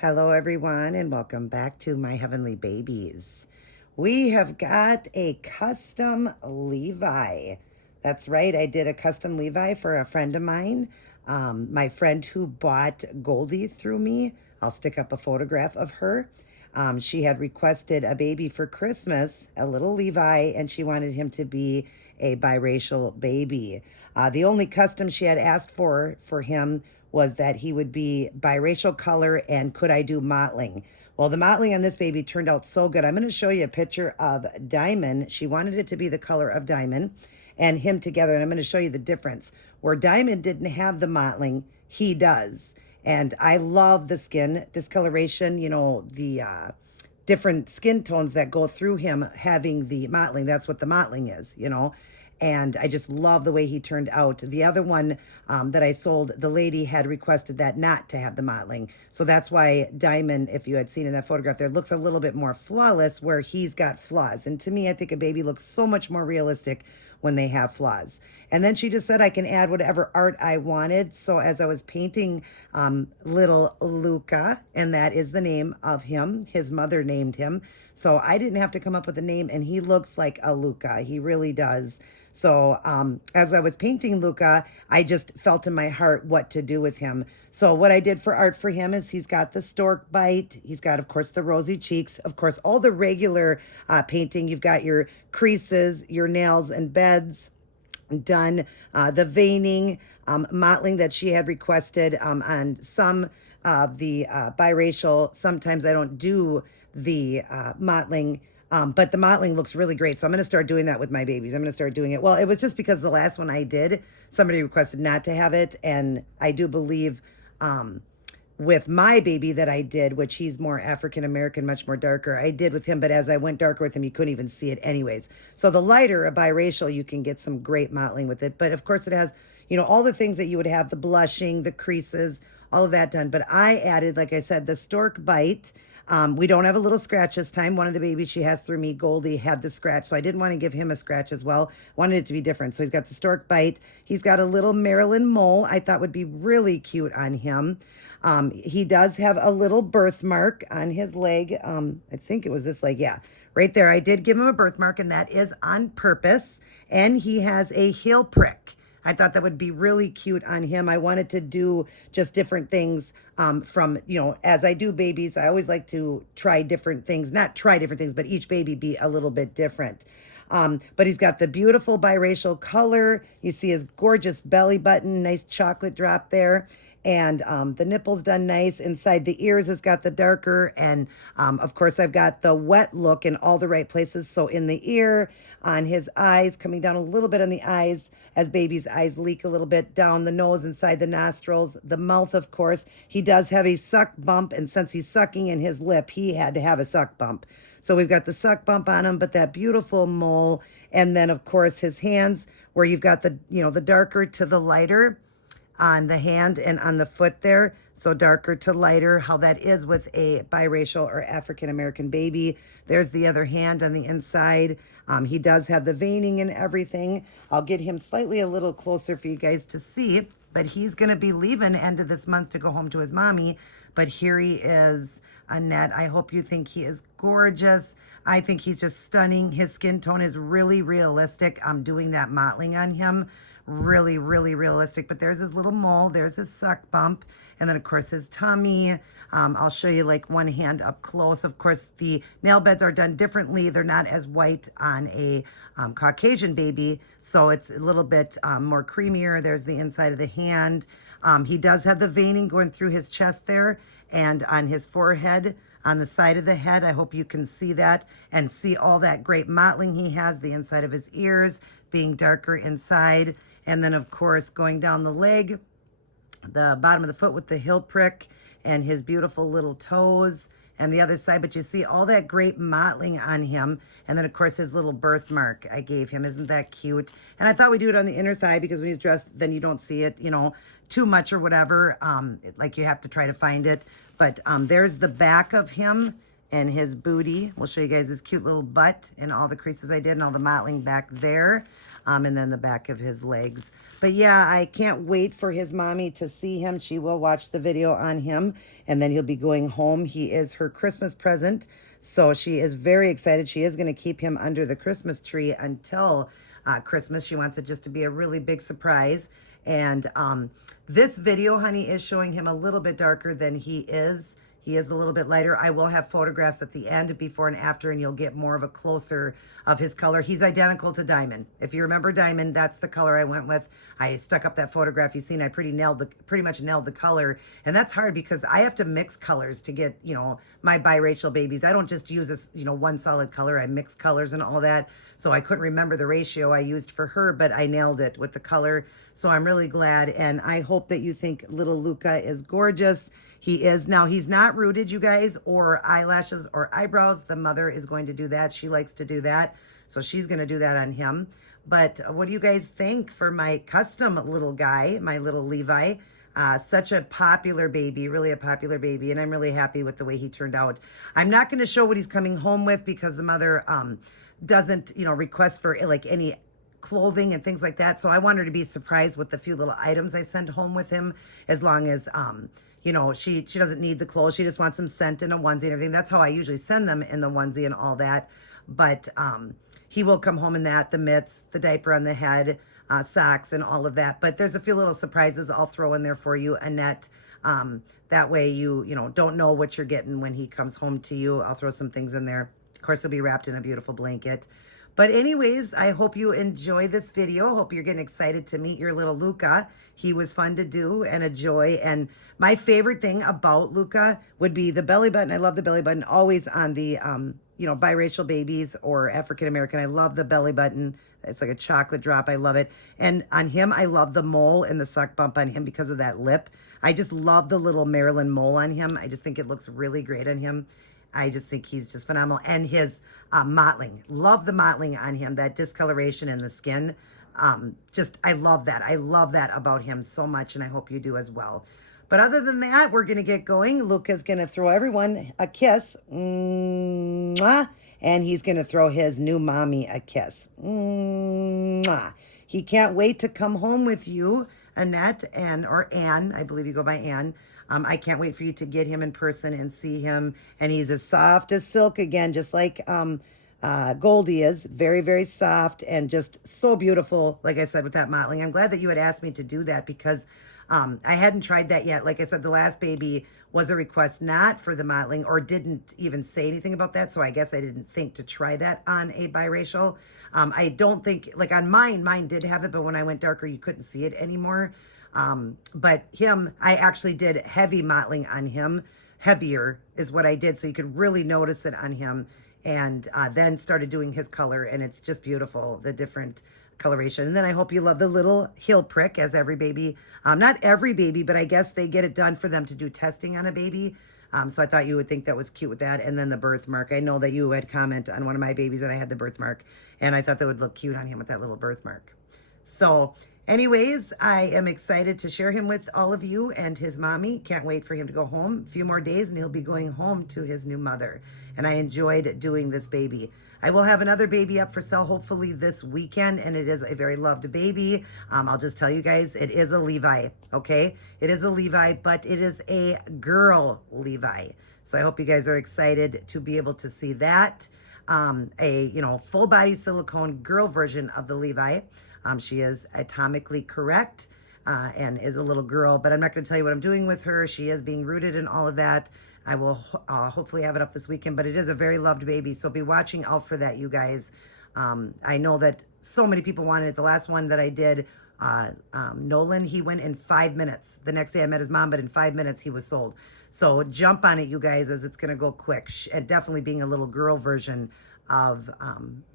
Hello, everyone, and welcome back to my heavenly babies. We have got a custom Levi. That's right, I did a custom Levi for a friend of mine. My friend who bought Goldie through me. I'll stick up a photograph of her. She had requested a baby for Christmas, a little Levi, and she wanted him to be a biracial baby. The only custom she had asked for him was that he would be biracial color and could I do mottling. Well, the mottling on this baby turned out so good. I'm going to show you a picture of Diamond. She wanted it to be the color of Diamond and him together, and I'm going to show you the difference. Where Diamond didn't have the mottling, he does. And I love the skin discoloration, the different skin tones that go through him having the mottling. That's what the mottling is. And I just love the way he turned out. The other one that I sold, the lady had requested that not to have the mottling. So that's why Diamond, if you had seen in that photograph there, looks a little bit more flawless where he's got flaws. And to me, I think a baby looks so much more realistic when they have flaws. And then she just said I can add whatever art I wanted. So as I was painting little Luca, and that is the name of him, his mother named him. So I didn't have to come up with a name, and he looks like a Luca. He really does. So as I was painting Luca, I just felt in my heart what to do with him. So what I did for art for him is he's got the stork bite. He's got, of course, the rosy cheeks. Of course, all the regular painting. You've got your creases, your nails and beds done. The veining, mottling that she had requested on some of the biracial. Sometimes I don't do the mottling. But the mottling looks really great. So I'm going to start doing that with my babies. I'm going to start doing it. Well, it was just because the last one I did, somebody requested not to have it. And I do believe with my baby that I did, which he's more African-American, much more darker, I did with him. But as I went darker with him, you couldn't even see it anyways. So the lighter, a biracial, you can get some great mottling with it. But of course it has, all the things that you would have, the blushing, the creases, all of that done. But I added, like I said, the stork bite. We don't have a little scratch this time. One of the babies she has through me, Goldie, had the scratch. So I didn't want to give him a scratch as well. Wanted it to be different. So he's got the stork bite. He's got a little Maryland mole I thought would be really cute on him. He does have a little birthmark on his leg. I think it was this leg. Yeah, right there. I did give him a birthmark, and that is on purpose. And he has a heel prick. I thought that would be really cute on him. I wanted to do just different things from, as I do babies, I always like to try different things, not try different things, but each baby be a little bit different. But he's got the beautiful biracial color. You see his gorgeous belly button, nice chocolate drop there. And the nipples done nice. Inside the ears has got the darker. And of course, I've got the wet look in all the right places. So in the ear, on his eyes, coming down a little bit on the eyes as baby's eyes leak a little bit, down the nose, inside the nostrils, the mouth, of course. He does have a suck bump. And since he's sucking in his lip, he had to have a suck bump. So we've got the suck bump on him, but that beautiful mole. And then, of course, his hands, where you've got the, the darker to the lighter on the hand and on the foot there. So darker to lighter, how that is with a biracial or African-American baby. There's the other hand on the inside. He does have the veining and everything. I'll get him slightly a little closer for you guys to see, but he's going to be leaving end of this month to go home to his mommy. But here he is, Annette. I hope you think he is gorgeous. I think he's just stunning. His skin tone is really realistic. I'm doing that mottling on him. Really, really realistic. But there's his little mole. There's his suck bump. And then, of course, his tummy. I'll show you like one hand up close. Of course, the nail beds are done differently. They're not as white on a Caucasian baby. So it's a little bit more creamier. There's the inside of the hand. He does have the veining going through his chest there and on his forehead. On the side of the head, I hope you can see that and see all that great mottling he has. The inside of his ears being darker inside. And then, of course, going down the leg, the bottom of the foot with the heel prick and his beautiful little toes and the other side. But you see all that great mottling on him. And then, of course, his little birthmark I gave him. Isn't that cute? And I thought we'd do it on the inner thigh because when he's dressed, then you don't see it, too much or whatever. Like you have to try to find it. But there's the back of him. and his booty. We'll show you guys his cute little butt and all the creases I did and all the mottling back there. And then the back of his legs. But yeah, I can't wait for his mommy to see him. She will watch the video on him, and then he'll be going home. He is her Christmas present, so she is very excited. She is going to keep him under the Christmas tree until Christmas. She wants it just to be a really big surprise. And this video, honey, is showing him a little bit darker than he is. He is a little bit lighter. I will have photographs at the end, before and after, and you'll get more of a closer of his color. He's identical to Diamond. If you remember Diamond, that's the color I went with. I stuck up that photograph you seen. I pretty much nailed the color. And that's hard because I have to mix colors to get, you know, my biracial babies. I don't just use this, you know, one solid color. I mix colors and all that. So I couldn't remember the ratio I used for her, but I nailed it with the color. So I'm really glad. And I hope that you think little Luca is gorgeous. He is. Now, he's not rooted, you guys, or eyelashes or eyebrows. The mother is going to do that. She likes to do that. So she's going to do that on him. But what do you guys think for my custom little guy, my little Levi? Such a popular baby, really a popular baby. And I'm really happy with the way he turned out. I'm not going to show what he's coming home with because the mother doesn't, you know, request for like any clothing and things like that. So I want her to be surprised with the few little items I send home with him, as long as you know, she doesn't need the clothes. She just wants them sent in a onesie and everything. That's how I usually send them, in the onesie and all that. But he will come home in that, the mitts, the diaper on the head, socks and all of that. But there's a few little surprises I'll throw in there for you, Annette. That way you know, don't know what you're getting when he comes home to you. I'll throw some things in there. Of course, he'll be wrapped in a beautiful blanket. But anyways, I hope you enjoy this video. Hope you're getting excited to meet your little Luca. He was fun to do and a joy. And my favorite thing about Luca would be the belly button. I love the belly button, always on the, you know, biracial babies or African-American. I love the belly button. It's like a chocolate drop. I love it. And on him, I love the mole and the suck bump on him because of that lip. I just love the little Maryland mole on him. I just think it looks really great on him. I just think he's just phenomenal. And his mottling. Love the mottling on him, that discoloration in the skin. I love that. I love that about him so much, and I hope you do as well. But other than that, we're going to get going. Luca's going to throw everyone a kiss. Mwah. And he's going to throw his new mommy a kiss. Mwah. He can't wait to come home with you, Annette, or Anne. I believe you go by Anne. I can't wait for you to get him in person and see him. And he's as soft as silk again, just like Goldie is. Very, very soft and just so beautiful, like I said, with that mottling. I'm glad that you had asked me to do that because I hadn't tried that yet. Like I said, the last baby was a request not for the mottling, or didn't even say anything about that. So I guess I didn't think to try that on a biracial. I don't think, like on mine did have it, but when I went darker, you couldn't see it anymore. But him, I actually did heavy mottling on him. Heavier is what I did, so you could really notice it on him. And then started doing his color, and it's just beautiful, the different coloration. And then I hope you love the little heel prick, as every baby, not every baby, but I guess they get it done for them to do testing on a baby. So I thought you would think that was cute with that. And then the birthmark. I know that you had commented on one of my babies that I had the birthmark, and I thought that would look cute on him with that little birthmark. So anyways, I am excited to share him with all of you and his mommy. Can't wait for him to go home. A few more days and he'll be going home to his new mother. And I enjoyed doing this baby. I will have another baby up for sale hopefully this weekend, and it is a very loved baby. I'll just tell you guys, it is a Levi, okay? It is a Levi, but it is a girl Levi. So I hope you guys are excited to be able to see that. Full body silicone girl version of the Levi. She is atomically correct and is a little girl, but I'm not going to tell you what I'm doing with her. She is being rooted and all of that. I will hopefully have it up this weekend, but it is a very loved baby, so be watching out for that, you guys. I know that so many people wanted it. The last one that I did, Nolan, he went in 5 minutes. The next day I met his mom, but in 5 minutes he was sold. So jump on it, you guys, as it's going to go quick. And definitely being a little girl version of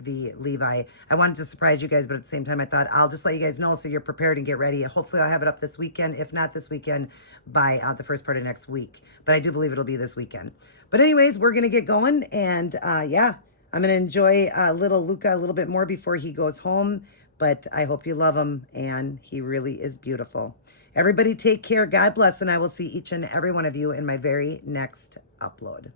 the Levi. I wanted to surprise you guys, but at the same time I thought I'll just let you guys know so you're prepared and get ready. Hopefully I'll have it up this weekend, if not this weekend, by the first part of next week. But I do believe it'll be this weekend. But anyways, we're going to get going, and yeah, I'm going to enjoy little Luca a little bit more before he goes home. But I hope you love him, and he really is beautiful. Everybody take care. God bless, and I will see each and every one of you in my very next upload.